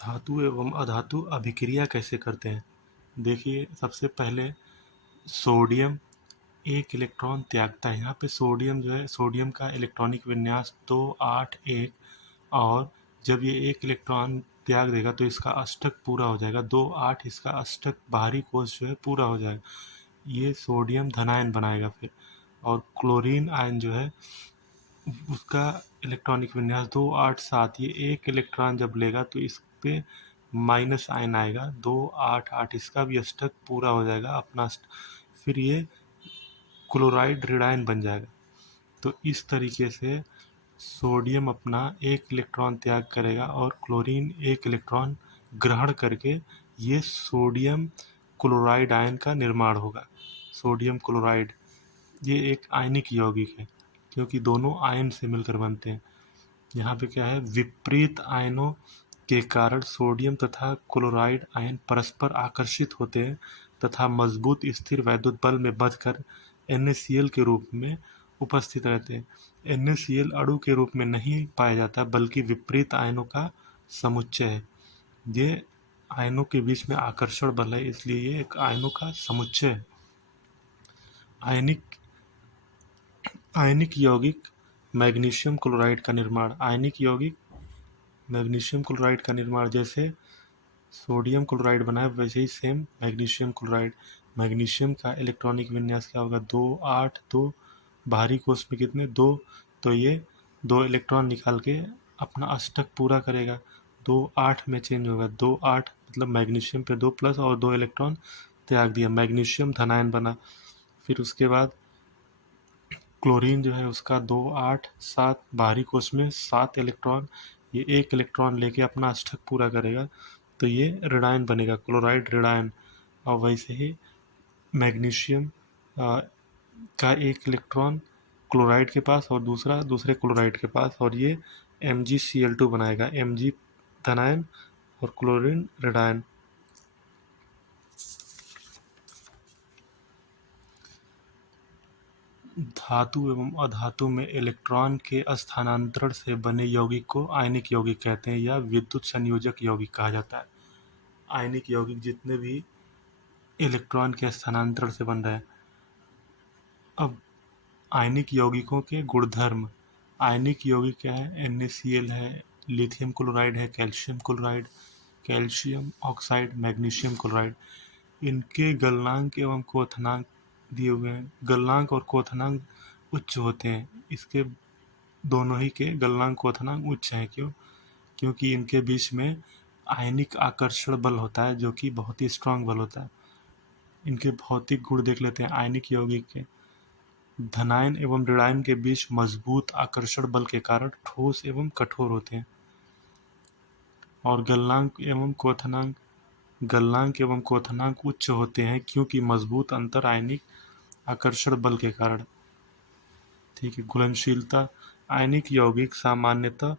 धातु एवं अधातु अभिक्रिया कैसे करते हैं। देखिए, सबसे पहले सोडियम एक इलेक्ट्रॉन त्यागता है। यहाँ पे सोडियम जो है, सोडियम का इलेक्ट्रॉनिक विन्यास 281, और जब ये एक इलेक्ट्रॉन त्याग देगा तो इसका अष्टक पूरा हो जाएगा। 2 8 इसका अष्टक बाहरी कोश जो है पूरा हो जाएगा। ये सोडियम धनायन बनाएगा फिर। और क्लोरीन आयन जो है उसका इलेक्ट्रॉनिक विन्यास 2 8 7, ये एक इलेक्ट्रॉन जब लेगा तो इस पे माइनस आयन आएगा। 2 8 8 इसका भी अष्टक पूरा हो जाएगा अपना फिर ये क्लोराइड रेडायन बन जाएगा। तो इस तरीके से सोडियम अपना एक इलेक्ट्रॉन त्याग करेगा और क्लोरीन एक इलेक्ट्रॉन ग्रहण करके ये सोडियम क्लोराइड आयन का निर्माण होगा। सोडियम क्लोराइड ये एक आयनिक यौगिक है क्योंकि दोनों आयन से मिलकर बनते हैं। यहाँ पे क्या है, विपरीत आयनों के कारण सोडियम तथा क्लोराइड आयन परस्पर आकर्षित होते हैं तथा मजबूत स्थिर वैद्युत बल में बंधकर NaCl के रूप में उपस्थित रहते हैं। NaCl अणु के रूप में नहीं पाया जाता बल्कि विपरीत आयनों का समुच्चय है। ये आयनों के बीच में आकर्षण बल है, इसलिए ये एक आयनों का समुच्चय है। आयनिक यौगिक मैग्नीशियम क्लोराइड का निर्माण। आयनिक यौगिक मैग्नीशियम क्लोराइड का निर्माण जैसे सोडियम क्लोराइड बना है वैसे ही सेम मैग्नीशियम क्लोराइड। मैग्नीशियम का इलेक्ट्रॉनिक विन्यास क्या होगा, 2 8 2। बाहरी कोश में कितने, 2। तो ये 2 इलेक्ट्रॉन निकाल के अपना अष्टक पूरा करेगा। 2 8 में चेंज होगा। 2 8 मतलब मैग्नीशियम पे 2 प्लस और 2 इलेक्ट्रॉन त्याग दिया, मैग्नीशियम धनायन बना। फिर उसके बाद क्लोरीन जो है उसका 2 8 7, बाहरी कोश में 7 इलेक्ट्रॉन, ये एक इलेक्ट्रॉन लेके अपना अष्टक पूरा करेगा तो ये रेडायन बनेगा, क्लोराइड रेडायन। और वैसे ही मैग्नीशियम का एक इलेक्ट्रॉन क्लोराइड के पास और दूसरा दूसरे क्लोराइड के पास, और ये MgCl2 बनाएगा, Mg धनायन और क्लोरीन रेडायन। धातु एवं अधातु में इलेक्ट्रॉन के स्थानांतरण से बने यौगिक को आयनिक यौगिक कहते हैं या विद्युत संयोजक यौगिक कहा जाता है। आयनिक यौगिक जितने भी इलेक्ट्रॉन के स्थानांतरण से बन रहे हैं। अब आयनिक यौगिकों के गुणधर्म। आयनिक यौगिक क्या है, NaCl है, लिथियम क्लोराइड है, calcium chloride, calcium oxide, magnesium chloride. इनके गलनांक एवं क्वथनांक दिए हुए हैं। गलनांक और क्वथनांक उच्च होते हैं। इसके दोनों ही के गलनांक क्वथनांक उच्च हैं। क्योंकि इनके बीच में आयनिक आकर्षण बल होता है जो कि बहुत ही स्ट्रांग बल होता है। इनके भौतिक गुण देख लेते हैं आयनिक यौगिक के। धनायन एवं ऋणायन के बीच मजबूत आकर्षण बल के कारण ठोस एवं कठोर होते हैं। और गलनांक एवं क्वथनांक उच्च होते हैं क्योंकि मजबूत अंतर आयनिक आकर्षण बल के कारण। ठीक है। घुलनशीलता। आयनिक यौगिक सामान्यतः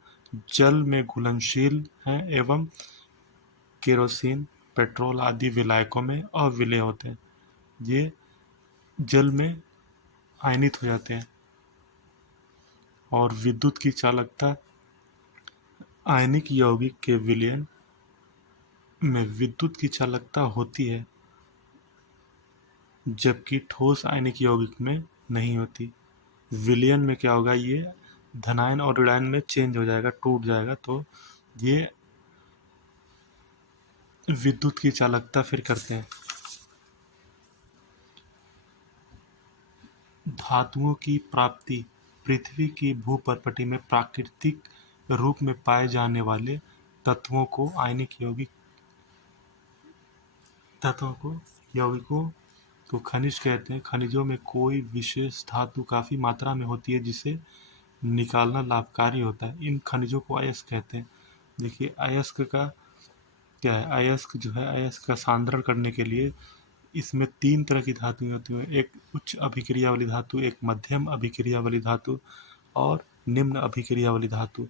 जल में घुलनशील हैं एवं केरोसिन, पेट्रोल आदि विलायकों में अविलेय होते हैं। ये जल में आयनित हो जाते हैं। और विद्युत की चालकता। आयनिक यौगिक के विलयन में विद्युत की चालकता होती है जबकि ठोस आयनिक यौगिक में नहीं होती। विलयन में क्या होगा, ये धनायन और ऋणायन में चेंज हो जाएगा, टूट जाएगा, तो ये विद्युत की चालकता फिर करते हैं। धातुओं की प्राप्ति। पृथ्वी की भूपर्पटी में प्राकृतिक रूप में पाए जाने वाले तत्वों को यौगिकों को खनिज कहते हैं। खनिजों में कोई विशेष धातु काफी मात्रा में होती है जिसे निकालना लाभकारी होता है। इन खनिजों को अयस्क कहते हैं। देखिए, अयस्क का क्या है, अयस्क जो है, अयस्क का सांद्रण करने के लिए इसमें 3 तरह की धातुएं होती हैं। एक उच्च अभिक्रिया वाली धातु, एक मध्यम अभिक्रिया वाली धातु और निम्न अभिक्रिया वाली धातु।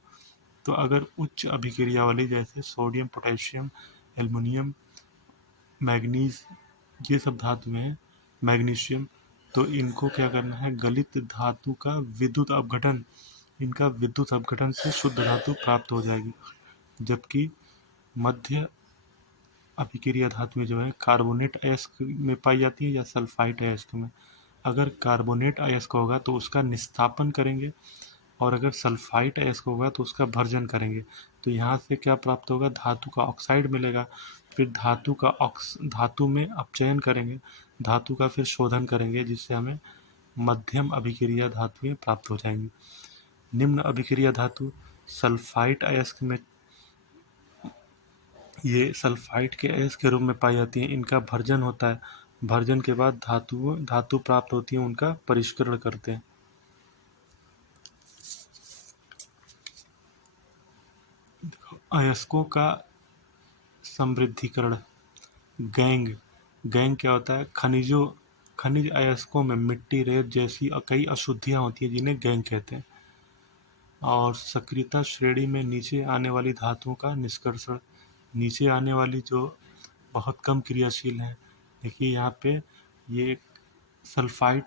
तो अगर उच्च अभिक्रिया वाली जैसे सोडियम, पोटेशियम, एल्युमिनियम, मैग्नीज, ये सब धातुएं हैं, मैग्नीशियम, तो इनको क्या करना है, गलित धातु का विद्युत अपघटन, इनका विद्युत अपघटन से शुद्ध धातु प्राप्त हो जाएगी। जबकि मध्य अभिक्रिया धातुएं जो है कार्बोनेट अयस्क में पाई जाती है या सल्फाइड अयस्क में। अगर कार्बोनेट अयस्क होगा तो उसका निस्तापन करेंगे, और अगर सल्फाइड अयस्क होगा तो उसका भर्जन करेंगे। तो यहाँ से क्या प्राप्त होगा, धातु का ऑक्साइड मिलेगा। फिर धातु में अपचयन करेंगे, धातु का फिर शोधन करेंगे, जिससे हमें मध्यम अभिक्रिया धातुएं प्राप्त हो जाएंगी। निम्न अभिक्रिया धातु सल्फाइड अयस्क में, ये सल्फाइड के अयस्क के रूप में पाई जाती हैं। इनका भर्जन होता है, भर्जन के बाद धातु प्राप्त होती है, उनका परिष्करण करते हैं। अयस्कों का समृद्धिकरण। गैंग गैंग क्या होता है, खनिज अयस्कों में मिट्टी, रेत जैसी कई अशुद्धियां होती हैं, जिन्हें गैंग कहते हैं। और सक्रियता श्रेणी में नीचे आने वाली धातुओं का निष्कर्षण। नीचे आने वाली जो बहुत कम क्रियाशील है, देखिए यहाँ पे ये एक सल्फाइड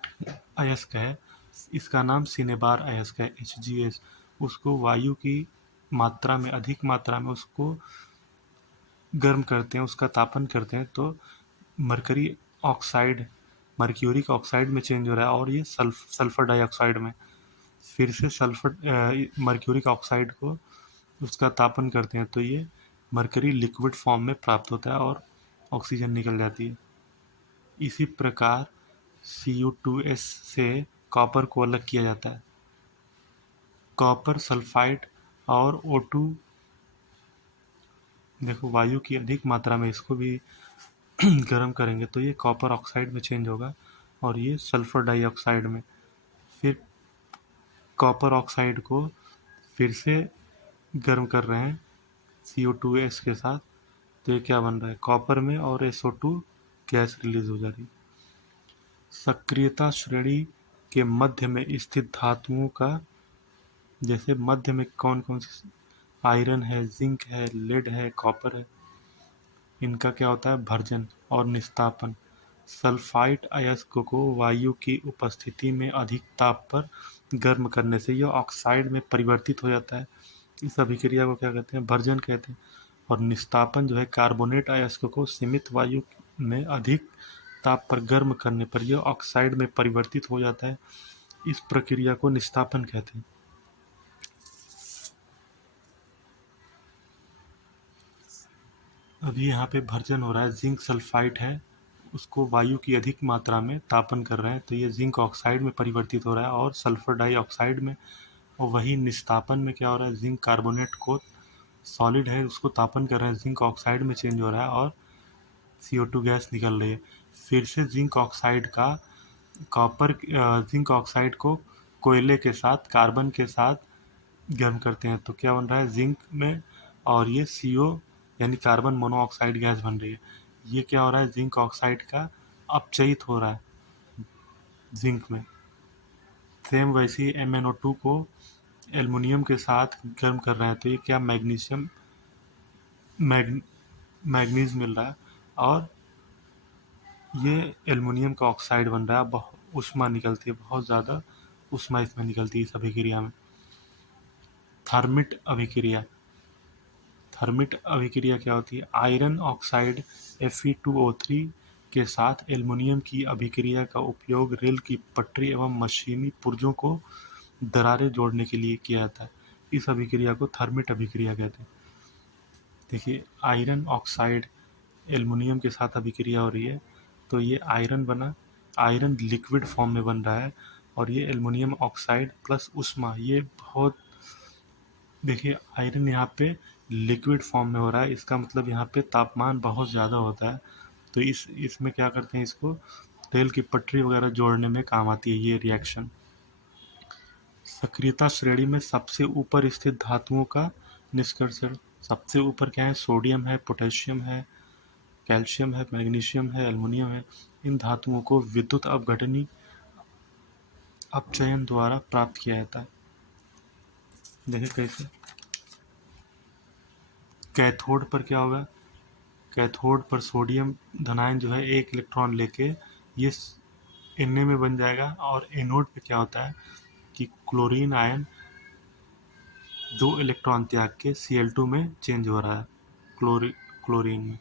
अयस्क है, इसका नाम सिनेबार अयस्क है, HgS। उसको वायु की मात्रा में, अधिक मात्रा में उसको गर्म करते हैं, उसका तापन करते हैं, तो मरकरी ऑक्साइड मर्क्यूरिक ऑक्साइड में चेंज हो रहा है, और ये सल्फर डाइऑक्साइड में। फिर से मर्क्यूरिक ऑक्साइड को उसका तापन करते हैं, तो ये मरकरी लिक्विड फॉर्म में प्राप्त होता है और ऑक्सीजन निकल जाती है। इसी प्रकार Cu2S से कॉपर को अलग किया जाता है। कॉपर सल्फाइड और O2, देखो वायु की अधिक मात्रा में इसको भी गर्म करेंगे तो ये कॉपर ऑक्साइड में चेंज होगा, और ये सल्फर डाइऑक्साइड में। फिर कॉपर ऑक्साइड को फिर से गर्म कर रहे हैं CO2S के साथ, तो ये क्या बन रहा है, कॉपर में और SO2 गैस रिलीज हो जा रही है। सक्रियता श्रेणी के मध्य में स्थित धातुओं का, जैसे मध्य में कौन कौन सी, आयरन है, जिंक है, लेड है, कॉपर है, इनका क्या होता है, भर्जन और निस्तापन। सल्फाइड अयस्क को वायु की उपस्थिति में अधिक ताप पर गर्म करने से यह ऑक्साइड में परिवर्तित हो जाता है। इस अभिक्रिया को क्या कहते हैं, भर्जन कहते हैं। और निस्तापन जो है, कार्बोनेट अयस्क को सीमित वायु में अधिक ताप पर गर्म करने पर यह ऑक्साइड में परिवर्तित हो जाता है। इस प्रक्रिया को निस्तापन कहते हैं। अभी यहाँ पे भर्जन हो रहा है, जिंक सल्फाइड है, उसको वायु की अधिक मात्रा में तापन कर रहे हैं, तो ये जिंक ऑक्साइड में परिवर्तित हो रहा है और सल्फर डाइऑक्साइड में। और वही निस्तापन में क्या हो रहा है, जिंक कार्बोनेट को, सॉलिड है, उसको तापन कर रहे हैं, जिंक ऑक्साइड में चेंज हो रहा है और CO2 गैस निकल रही है। फिर से जिंक ऑक्साइड को कोयले के साथ, कार्बन के साथ गर्म करते हैं, तो क्या बन रहा है, जिंक में, और ये CO यानी कार्बन मोनोऑक्साइड गैस बन रही है। ये क्या हो रहा है, जिंक ऑक्साइड का अपचयित हो रहा है जिंक में। सेम वैसे ही MnO2 को एल्युमिनियम के साथ गर्म कर रहे हैं, तो ये क्या, मैग्नीज मिल रहा है, और ये एल्युमिनियम का ऑक्साइड बन रहा है। बहुत ऊष्मा निकलती है, बहुत ज़्यादा ऊष्मा इसमें निकलती है इस अभिक्रिया में। थर्मिट अभिक्रिया क्या होती है, आयरन ऑक्साइड Fe2O3 के साथ एल्युमिनियम की अभिक्रिया का उपयोग रेल की पटरी एवं मशीनी पुर्जों को दरारें जोड़ने के लिए किया जाता है। इस अभिक्रिया को थर्मिट अभिक्रिया कहते हैं। देखिए, आयरन ऑक्साइड एल्युमिनियम के साथ अभिक्रिया हो रही है, तो ये आयरन बना, आयरन लिक्विड फॉर्म में बन रहा है, और ये एल्युमिनियम ऑक्साइड प्लस ऊष्मा, ये बहुत, देखिए आयरन यहाँ पे लिक्विड फॉर्म में हो रहा है, इसका मतलब यहाँ पे तापमान बहुत ज़्यादा होता है, तो इसमें क्या करते हैं, इसको रेल की पटरी वगैरह जोड़ने में काम आती है ये रिएक्शन। सक्रियता श्रेणी में सबसे ऊपर स्थित धातुओं का निष्कर्षण। सबसे ऊपर क्या है, सोडियम है, पोटेशियम है, कैल्शियम है, मैग्नीशियम है, एल्युमिनियम है। इन धातुओं को विद्युत अपघटनी अपचयन द्वारा प्राप्त किया जाता है। देखिए कैसे, कैथोड पर क्या होगा, कैथोड पर सोडियम धनायन जो है एक इलेक्ट्रॉन लेके ये Na में बन जाएगा, और एनोड पे क्या होता है कि क्लोरीन आयन 2 इलेक्ट्रॉन त्याग के Cl2 में चेंज हो रहा है, क्लोरीन में।